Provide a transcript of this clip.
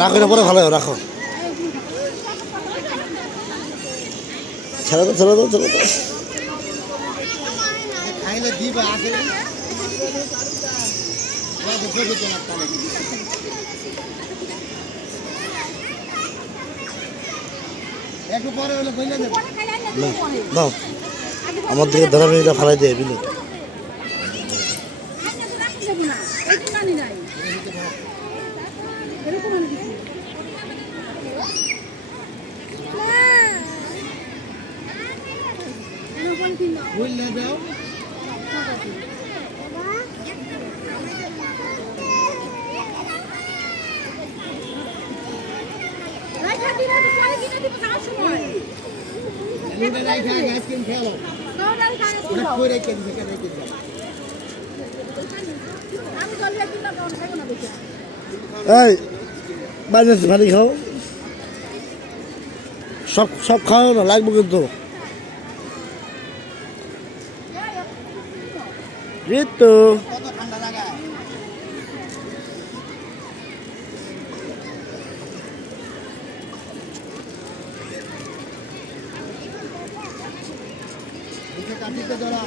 রাখো না পরে ভালো রাখো ছেড়ে দাও ছেড়ে দাও ছেড়ে দাও খাইলে দিবা আগে একটু পরে হলে কইলে দেব দাও আমার দিকে ধরানিটা ফালাই দিয়ে বিলে বুঝলে দাও মুড়ে রাখা আইসক্রিম খেলো ওটা কই রেখে দিছে কে রেখে দিছে আমি জলদি কিনা কোন খাবো না দেখি এই বাইরে ভালো খাও সব সব খাও না লাগবে কিন্তু ঋতু কত ঠান্ডা লাগায় কাটিতে ধরা